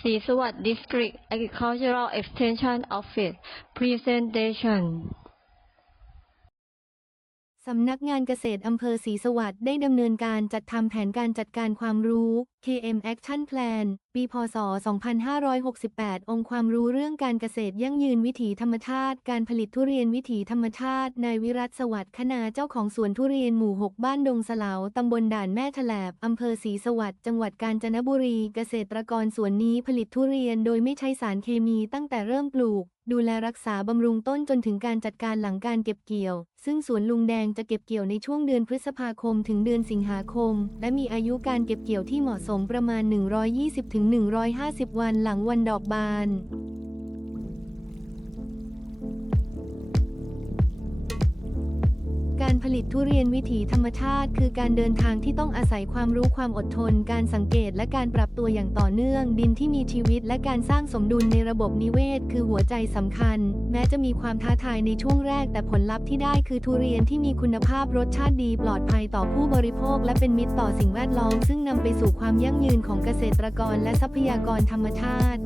ศรีสวัสดิ์ District Agricultural Extension Office Presentation สำนักงานเกษตรอำเภอศรีสวัสดิ์ได้ดำเนินการจัดทำแผนการจัดการความรู้ KM Action Plan ปีพศ 2568 องค์ความรู้เรื่องการเกษตรยั่งยืนวิถีธรรมชาติ การผลิตทุเรียนวิถีธรรมชาติ นายวิรัตสวัสดิ์คณาเจ้าของสวนทุเรียนหมู่ 6 บ้านดงสลาตำบลด่านแม่แถลบอำเภอศรีสวัสดิ์จังหวัดกาญจนบุรี เกษตรกรสวนนี้ผลิตทุเรียนโดยไม่ใช้สารเคมีตั้งแต่เริ่มปลูกดูแลรักษาบำรุงต้นจนถึงการจัดการหลังการเก็บเกี่ยว ซึ่งสวนลุงแดงจะเก็บเกี่ยวในช่วงเดือนพฤษภาคมถึงเดือนสิงหาคม และมีอายุการเก็บเกี่ยวที่เหมาะสมประมาณ 120-150 วันหลังวันดอกบาน การผลิตทุเรียนวิถีธรรมชาติ คือการเดินทางที่ต้องอาศัยความรู้ความอดทน การสังเกตและการปรับตัวอย่างต่อเนื่อง ดินที่มีชีวิตและการสร้างสมดุลในระบบนิเวศ คือหัวใจสำคัญ แม้จะมีความท้าทายในช่วงแรก แต่ผลลัพธ์ที่ได้คือทุเรียนที่มีคุณภาพรสชาติดีปลอดภัยต่อผู้บริโภค และเป็นมิตรต่อสิ่งแวดล้อมซึ่งนำไปสู่ความยั่งยืนของเกษตรกรและทรัพยากรธรรมชาติ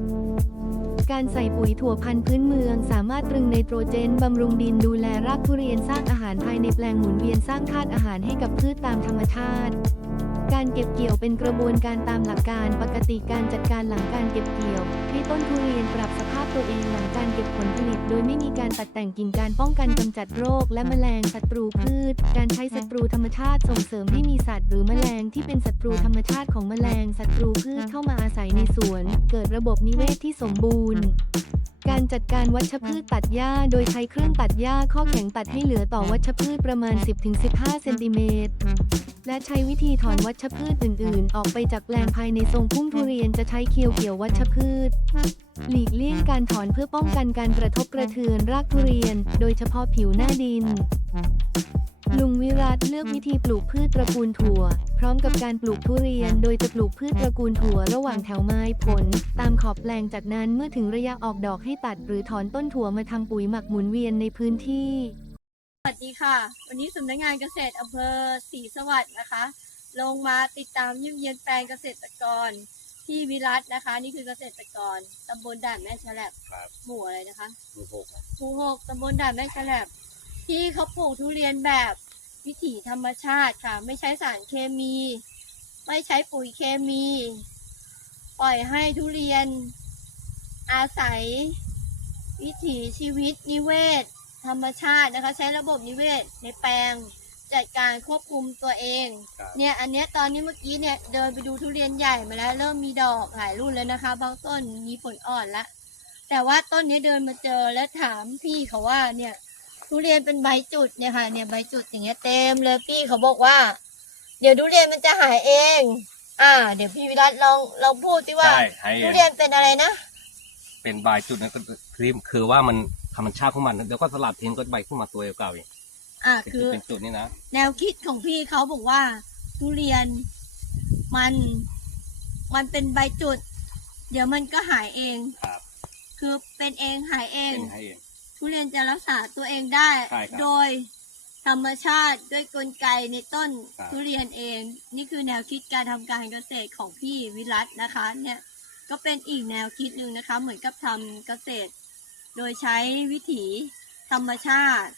การใส่ปุ๋ยถั่วพันธุ์พื้นเมือง สามารถตรึงไนโตรเจนบำรุงดินดูแลรากทุเรียนสร้างอาหารภายในแปลงหมุนเวียนสร้างธาตุอาหารให้กับพืชตามธรรมชาติ การเก็บเกี่ยวเป็นกระบวนการตามหลักการปกติการจัดการหลังการเก็บเกี่ยว ให้ต้นทุเรียนปรับสภาพตัวเองหลังการเก็บผลผลิต โดยไม่มีการตัดแต่งกิ่งการป้องกันกำจัดโรค และแมลงศัตรูพืช การใช้ศัตรูธรรมชาติส่งเสริมให้มีสัตว์หรือแมลงที่เป็นศัตรูธรรมชาติของแมลงศัตรูพืชเข้ามาอาศัยในสวน เกิดระบบนิเวศที่สมบูรณ์ การจัดการวัชพืชตัดหญ้า โดยใช้เครื่องตัดหญ้าข้อแข็งตัดให้เหลือต่อวัชพืชประมาณ 10-15 เซนติเมตร และใช้วิธีถอนวัชพืชอื่น ๆ ออกไปจากแปลงภายในทรงพุ่มทุเรียนจะใช้เคียวเกี่ยววัชพืช หลีกเลี่ยงการถอนเพื่อป้องกันการกระทบกระเทือนรากทุเรียน โดยเฉพาะผิวหน้าดิน ลุงวิรัตเลือกวิธีปลูกพืชตระกูลถั่ว พร้อมกับการปลูกทุเรียน โดยจะปลูกพืชตระกูลถั่วระหว่างแถวไม้ผล ตามขอบแปลงจากนั้นเมื่อถึงระยะออกดอกให้ตัด หรือถอนต้นถั่วมาทำปุ๋ยหมักหมุนเวียนในพื้นที่ สวัสดีค่ะ วันนี้สำนักงานเกษตรอำเภอศรีสวัสดิ์นะคะ ลงมาติดตามเยี่ยมเยียนแปลงเกษตรกร ที่วิรัตนะคะ นี่คือเกษตรกรตำบลด่านแม่ฉลบครับหมู่อะไรนะคะหมู่หกครับ หมู่หกตำบลด่านแม่ฉลบที่เขาปลูกทุเรียนแบบ วิถีธรรมชาติค่ะ ไม่ใช้สารเคมี ไม่ใช้ปุ๋ยเคมี ปล่อยให้ทุเรียน อาศัย วิถีชีวิตนิเวศ ธรรมชาตินะคะ ใช้ระบบนิเวศในแปลงจัดการควบคุมตัวเอง ครับ เนี่ยอันเนี้ยตอนนี้เมื่อกี้เนี่ยเดินไปดูทุเรียนใหญ่มาแล้ว เริ่มมีดอกหลายรุ่นแล้วนะคะ บางต้นมีผลอ่อนแล้วแต่ว่าต้นนี้เดินมาเจอแล้วถามพี่เขาว่าเนี่ย ทุเรียนเป็นใบจุดเนี่ยค่ะ เนี่ยใบจุดอย่างเงี้ยเต็มเลยพี่เขาบอกว่า เดี๋ยวทุเรียนมันจะหายเอง อ่า เดี๋ยวพี่วิรัตลองลองพูดสิว่า ใช่ให้ทุเรียนเป็นอะไรนะ เป็นใบจุดนั้นก็คือคือว่ามันธรรมชาติของมันเดี๋ยวก็สลัดทิ้งก็ใบขึ้นมาตัวเก่าๆอีกอ่าเป็นคืจุดอเป็นจุดนี่นะแนวคิดของพี่เขาบอกว่า ทุเรียนมัน มันเป็นใบจุด เดี๋ยวมันก็หายเอง ครับ คือเป็นเองหายเอง เป็นให้เอง ทุเรียนจะรักษาตัวเองได้ ใช่ครับโดยธรรมชาติด้วยกลไกในต้นครับ ทุเรียนเอง นี่คือแนวคิดการทำการเกษตรของพี่วิรัตนะคะ เนี่ยก็เป็นอีกแนวคิดหนึ่งนะคะ เหมือนกับทำเกษตร โดยใช้วิถีธรรมชาติ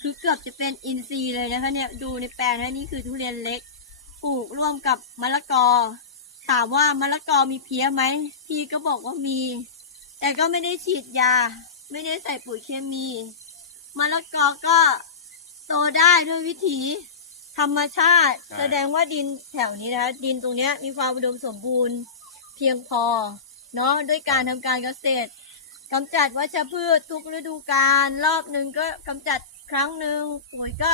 คือเกือบจะเป็นอินทรีย์เลยนะคะ เนี่ยดูในแปลงนะนี่คือทุเรียนเล็กปลูกร่วมกับมะละกอ ถามว่ามะละกอมีเพี้ยไหมพี่ก็บอกว่ามี แต่ก็ไม่ได้ฉีดยา ไม่ได้ใส่ปุ๋ยเคมีมะละกอก็โตได้ด้วยวิถีธรรมชาติ ใช่ แสดงว่าดินแถวนี้นะคะดินตรงเนี้ยมีความอุดมสมบูรณ์ เพียงพอ เนาะด้วยการทำการเกษตรกำจัดวัชพืชทุกฤดูกาลรอบหนึ่งก็กำจัดครั้งหนึ่งปุ๋ยก็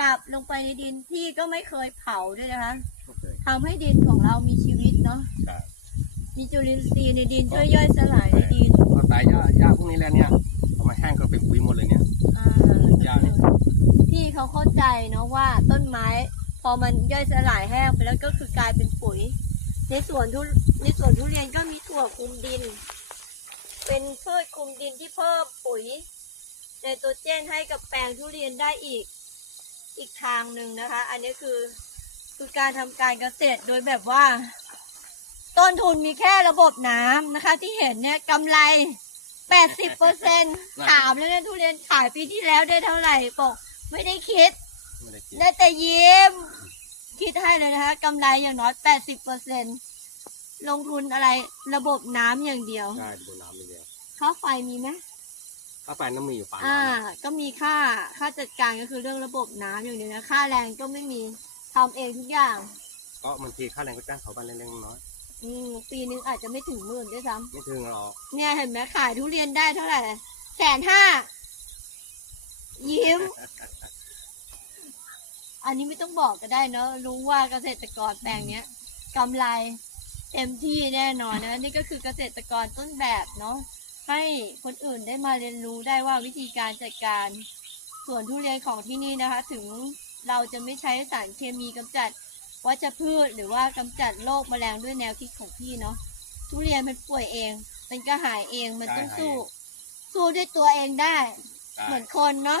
กลับลงไปในดินที่ก็ไม่เคยเผาด้วยนะคะ โอเคทำให้ดินของเรามีชีวิตเนาะ ครับ มีจุลินทรีย์ในดินช่วยย่อยสลายในดินพอตายหญ้าหญ้าพวกนี้แล้วเนี่ยเอามาแห้งก็เป็นปุ๋ยหมดเลยเนี่ยอ่าย่าเนี่ยพี่เขาเข้าใจเนาะว่าต้นไม้ พอมันย่อยสลายแห้งไปแล้วก็คือกลายเป็นปุ๋ย ในสวนทุในสวนทุเรียนก็มีถั่วคลุมดิน เป็นพืชคลุมดินที่เพิ่มปุ๋ยไนโตรเจนให้กับแปลงทุเรียนได้อีกอีกทางหนึ่งนะคะ อันนี้คือคือการทำการเกษตรโดยแบบว่า ต้นทุนมีแค่ระบบน้ำนะคะ ที่เห็นเนี่ยกำไรแปดสิบเปอร์เซ็นถามแล้วเนี่ยทุเรียนขายปีที่แล้วได้เท่าไหร่บอกไม่ได้คิด ไม่ได้กินได้แต่ยิ้ม คิดให้เลยนะคะกำไรอย่างน้อยแปดสิบเปอร์เซ็นลงทุนอะไรระบบน้ำอย่างเดียวใช่ดูน้ำอย่างเดียวค่าไฟมีไหมถ้าไฟน้ำมีอยู่ปานอ่าน้ำก็มีค่าค่าจัดการก็คือเรื่องระบบน้ำอย่างเดียวนะค่าแรงก็ไม่มีทำเองทุกอย่าง ก็บางทีค่าแรงก็จ้างเขาบ้านเล็กๆน้อย อืมปีนึงอาจจะไม่ถึงหมื่นด้วยซ้ๆไม่ถึงหรอกำเนี่ยเห็นไหมขายทุเรียนได้เท่าไหร่แสนห้ายิ้ม อันนี้ไม่ต้องบอกก็ได้เนอะรู้ว่าเกษตรกรแปลงเนี้ยกำไรเต็มที่แน่นอนนะ นี่ก็คือเกษตรกรต้นแบบเนาะให้คนอื่นได้มาเรียนรู้ได้ว่าวิธีการจัดการสวนทุเรียนของที่นี่นะคะ ถึงเราจะไม่ใช้สารเคมีกำจัด วัชพืชหรือว่ากำจัดโรคแมลงด้วยแนวคิดของพี่เนาะทุเรียนมันป่วยเอง มันก็หายเองมันต้องสู้ สู้ด้วยตัวเองได้ได้เหมือนคนเนาะ